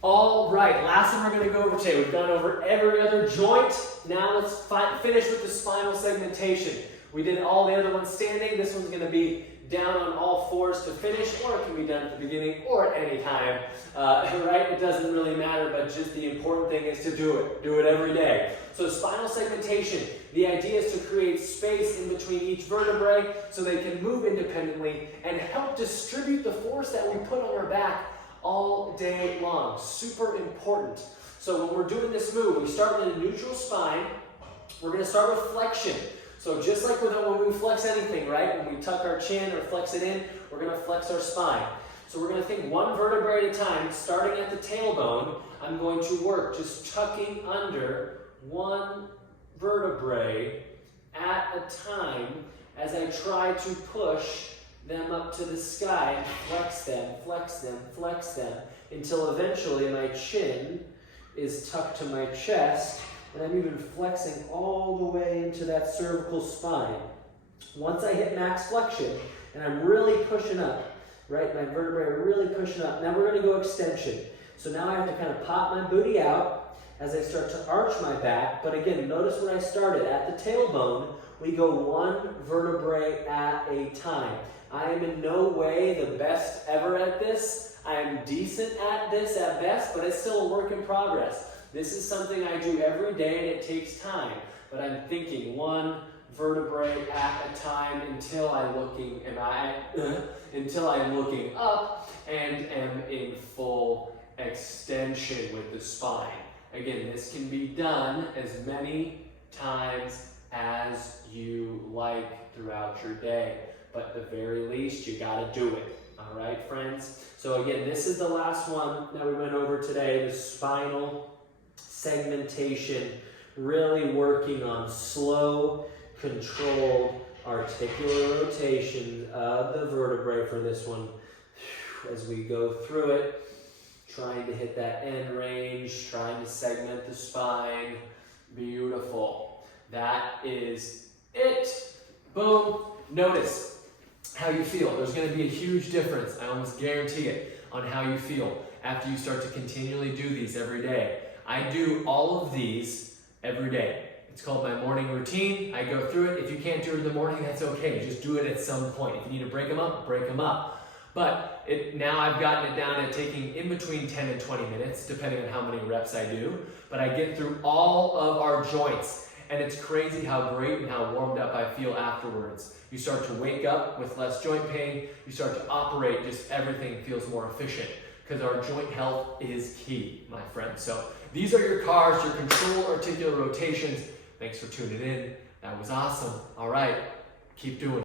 All right, last one we're going to go over today. We've gone over every other joint. Now let's finish with the spinal segmentation. We did all the other ones standing. This one's going to be down on all fours to finish, or it can be done at the beginning or at any time. Right? It doesn't really matter, but just the important thing is to do it. Do it every day. So spinal segmentation, the idea is to create space in between each vertebrae so they can move independently and help distribute the force that we put on our back all day long. Super important. So when we're doing this move, we start with a neutral spine. We're going to start with flexion. So just like when we flex anything, right? When we tuck our chin or flex it in, we're going to flex our spine. So we're going to think one vertebrae at a time, starting at the tailbone. I'm going to work just tucking under one vertebrae at a time as I try to push them up to the sky, flex them, flex them, flex them, until eventually my chin is tucked to my chest, and I'm even flexing all the way into that cervical spine. Once I hit max flexion, and I'm really pushing up, right, my vertebrae are really pushing up, now we're going to go extension. So now I have to kind of pop my booty out as I start to arch my back, but again, notice when I started at the tailbone, we go one vertebrae at a time. I am in no way the best ever at this. I am decent at this at best, but it's still a work in progress. This is something I do every day and it takes time, but I'm thinking one vertebrae at a time until I'm looking up and am in full extension with the spine. Again, this can be done as many times as you like throughout your day. But at the very least, you got to do it. All right, friends? So again, this is the last one that we went over today, the spinal segmentation, really working on slow, controlled, articular rotation of the vertebrae for this one. As we go through it, trying to hit that end range, trying to segment the spine. Beautiful. That is it. Boom. Notice how you feel. There's going to be a huge difference, I almost guarantee it, on how you feel after you start to continually do these every day. I do all of these every day. It's called my morning routine. I go through it. If you can't do it in the morning, that's okay. Just do it at some point. If you need to break them up, break them up. But now I've gotten it down to taking in between 10 and 20 minutes, depending on how many reps I do. But I get through all of our joints. And it's crazy how great and how warmed up I feel afterwards. You start to wake up with less joint pain. You start to operate, just everything feels more efficient because our joint health is key, my friends. So these are your CARs, your control articular rotations. Thanks for tuning in. That was awesome. All right, keep doing it.